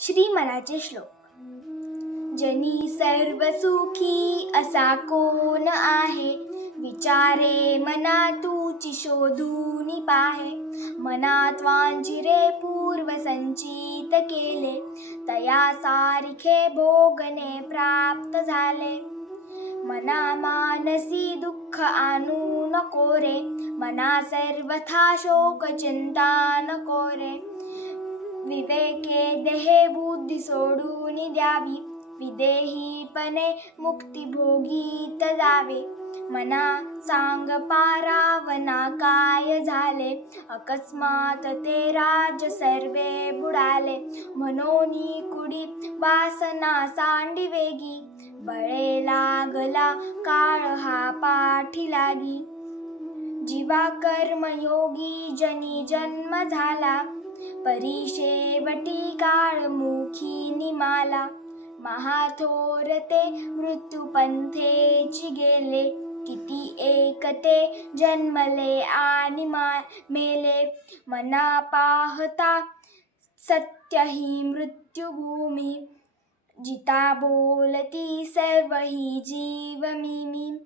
श्रीमनाचे श्लोक. जनी सर्व सुखी असा कोण आहे, विचारे मना तूची शोधून पाहे. मनात वांजिरे पूर्व संचित केले, तया सारिखे भोगणे प्राप्त झाले. मना मानसी दुःख आणू नको रे, मना सर्वथा शोक चिंता नको रे. विवेके देहे बुद्धी सोडून द्यावी, विदेहीपणे मुक्ती भोगीत जावे. मना सांग पारावना काय झाले, अकस्मात ते राज सर्वे बुडाले. मनोनी कुडी वासना सांडी वेगी, बळे लागला काळ हा पाठी लागी. जीवा कर्मयोगी जनी जन्म झाला, परिशेवटी काळ मुखी निमाला. महाथोर ते मृत्यू पंथेची गेले, किती एकते जन्मले आणि मेले. मना पाहता सत्य ही मृत्युभूमी, जिता बोलती सर्व ही जीव मी.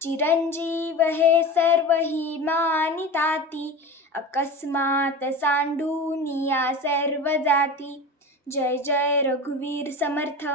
चिरंजीव हे सर्व ही मानिताती, अकस्मात सांडूनिया सर्व जाती. जय जय रघुवीर समर्थ.